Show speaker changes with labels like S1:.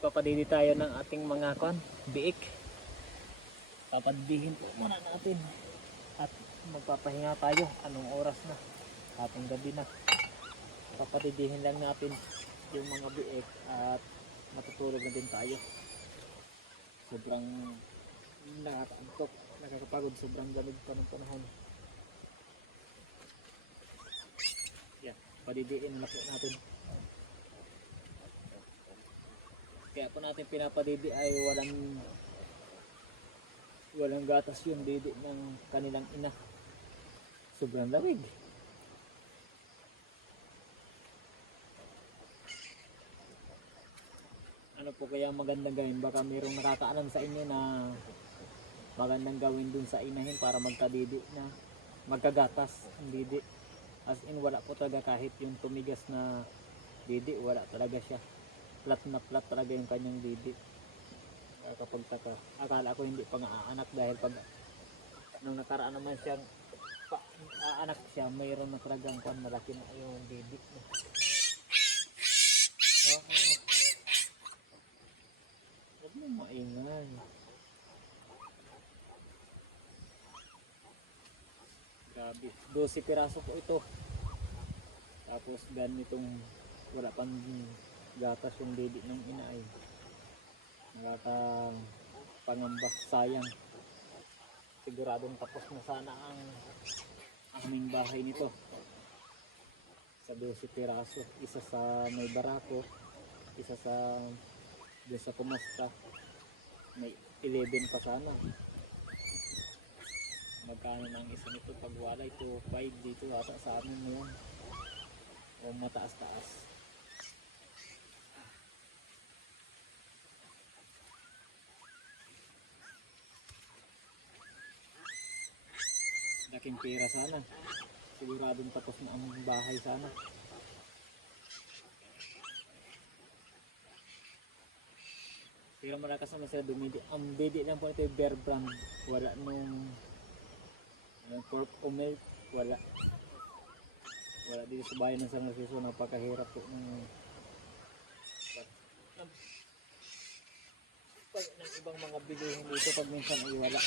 S1: magpapadidi tayo ng ating mga kon, biik. Papadidihin po muna natin. At magpapahinga tayo. Anong oras na? Ating gabi na. Papadidihin lang natin yung mga biik at matutulog na din tayo. Sobrang nakakaantok, nakakapagod, sobrang lamig pa ng panahon. Yan, padidiin natin. Kaya po natin pinapadidi ay walang walang gatas yung didi ng kanilang ina. Sobrang lamig. Ano po kaya magandang gawin? Baka mayroong nakakaalam sa inyo na magandang gawin dun sa inahin para magkadidi na magkagatas ang didi. As in wala po talaga kahit yung tumigas na didi, wala talaga siya. Flat na flat talaga yung kanyang didi. Kaya kapag taka, akala ko hindi pa nga dahil pag nung nakaraan naman siyang pa, aanak siya, mayroon na talagang kwan malaki na yung didi. Oh, oh. Huwag mo maingay. Grabe. 12 piraso po ito. Tapos ganitong wala pang gatas yung baby ng ina ay nakaka pangamba sayang. Siguradong tapos na sana ang aming bahay nito. Sa 12 piraso isa sa may barako isa sa doon sa kumasta may 11 pa sana. Magkano ang isa nito? Pag wala ito 5 dito ata sa amin yan o mataas laking pera sana siguradong tapos na ang bahay sana pero malakas naman sila dumidi ang bidi lang po ito yung bear brand wala nung yung pork o milk wala wala dito sa bayan ng San Francisco napakahirap po ng pag ng ibang mga bilihin dito pag minsan ay wala